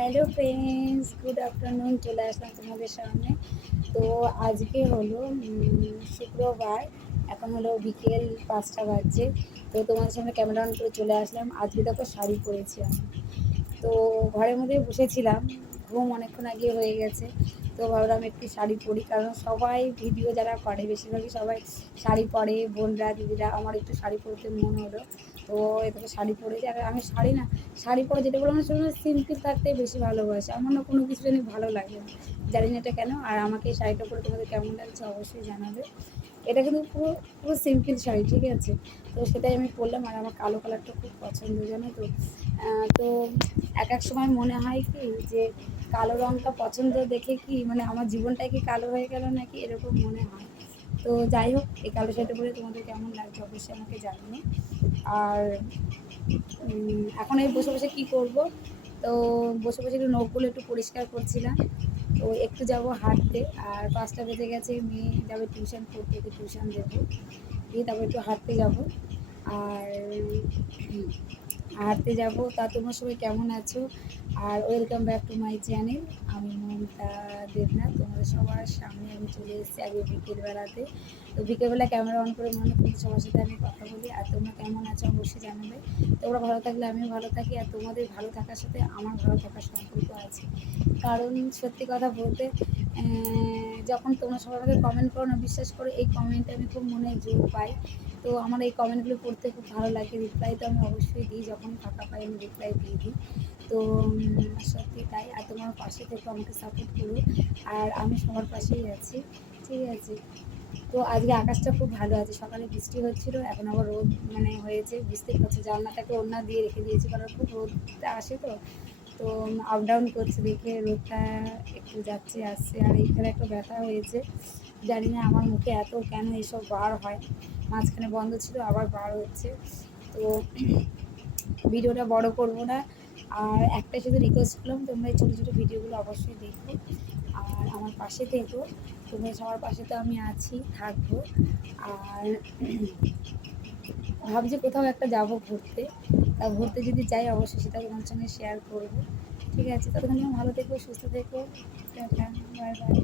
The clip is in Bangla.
Hello friends, good afternoon. চলে আসলাম তোমাদের সামনে। তো আজকে হলো শুক্রবার, এখন হলো বিকেল 5টা বাজছে। তো তোমাদের সামনে ক্যামেরা অন করে চলে আসলাম। আজকে দেখো শাড়ি পরেছি আমি। তো ঘরের মধ্যে বসেছিলাম, ঘুম অনেকক্ষণ আগে হয়ে গেছে। তো ভাবলাম একটু শাড়ি পরি, কারণ সবাই ভিডিও যারা করে বেশিরভাগই সবাই শাড়ি পরে, বোনরা দিদিরা। আমার একটু শাড়ি পরতে মন হলো, তো এটাকে শাড়ি পরেছি। আর আমি শাড়ি পরে যেটা বললাম, সেটা সিম্পল থাকতে বেশি ভালোবাসি। আমার না কোনো কিছু জানি ভালো লাগে না, জানি না এটা কেন। আর আমাকে এই শাড়িটা পরে তোমাদের কেমন লাগছে অবশ্যই জানাবে। এটা কিন্তু পুরো পুরো সিম্পল শাড়ি, ঠিক আছে? তো সেটাই আমি পরলাম। আর আমার কালো কালারটা খুব পছন্দ, জানো তো। তো এক এক সময় মনে হয় কি যে কালো রঙটা পছন্দ দেখে কি মানে আমার জীবনটাই কি কালো হয়ে গেল নাকি, এরকম মনে হয়। তো যাই হোক, এই কালো শাড়িটা পরে তোমাদের কেমন লাগছে অবশ্যই আমাকে জানিও। আর এখন এই বসে বসে কী করব, তো বসে বসে একটু নখগুলো একটু পরিষ্কার করছিলাম। তো একটু যাব হাঁটতে, আর 5টা বেজে গেছে, মেয়ে যাবে টিউশন পড়তে, একটু টিউশন দেবো, দিয়ে তারপর একটু হাঁটতে যাব। আর হাঁটতে যাব। তা তোমার সবাই কেমন আছো? আর welcome back to my channel. আমি মমতা দেবনাথ, তোমাদের সবার সামনে আমি চলে এসেছি আগে বিকেলবেলাতে। তো বিকেলবেলা ক্যামেরা অন করে মনে করি সবার সাথে আমি কথা বলি। আর তোমরা কেমন আছো অবশ্যই জানাবে। তোমরা ভালো থাকলে আমিও ভালো থাকি, আর তোমাদের ভালো থাকার সাথে আমার ভালো থাকার সম্পর্ক আছে। কারণ সত্যি কথা বলতে, যখন তোমরা সবাই আমাকে কমেন্ট করো না, বিশ্বাস করো এই কমেন্টে আমি খুব মনে জোর পাই। তো আমার এই কমেন্টগুলো পড়তে খুব ভালো লাগে। রিপ্লাই তো আমি অবশ্যই দিই, যখন ফাঁকা পাই আমি রিপ্লাই দিয়ে দিই। তো সত্যি তাই। আর তোমার পাশে থেকে আমাকে সাপোর্ট করো, আর আমি সবার পাশেই আছি, ঠিক আছে? তো আজকে আকাশটা খুব ভালো আছে। সকালে বৃষ্টি হচ্ছিল, এখন আবার রোদ মানে হয়েছে, বুঝতেই পারছি। জানলাটাকে ওড়না দিয়ে রেখে দিয়েছি, কারণ খুব রোদটা আসে তো। তো আপ ডাউন করছে দেখে রোদটা একটু যাচ্ছে আসছে। আর এইখানে একটা ব্যথা হয়েছে, জানি না আমার মুখে এত কেন এসব বার হয়। মাঝখানে বন্ধ ছিল, আবার বার হচ্ছে। তো ভিডিওটা বড় করব না। আর একটা শুধু রিকোয়েস্ট করলাম, তোমরা এই ছোটো ছোটো ভিডিওগুলো অবশ্যই দেখো, আর আমার পাশে থেকো। তোমরা সবার পাশে তো আমি আছি, থাকবো। আর ভাবছি কোথাও একটা যাব ঘুরতে। তা ঘুরতে যদি যাই অবশ্যই সেটা তোমার সঙ্গে শেয়ার করবো, ঠিক আছে? ততক্ষণ ভালো থেকো, সুস্থ থেকো। Tata, bye bye.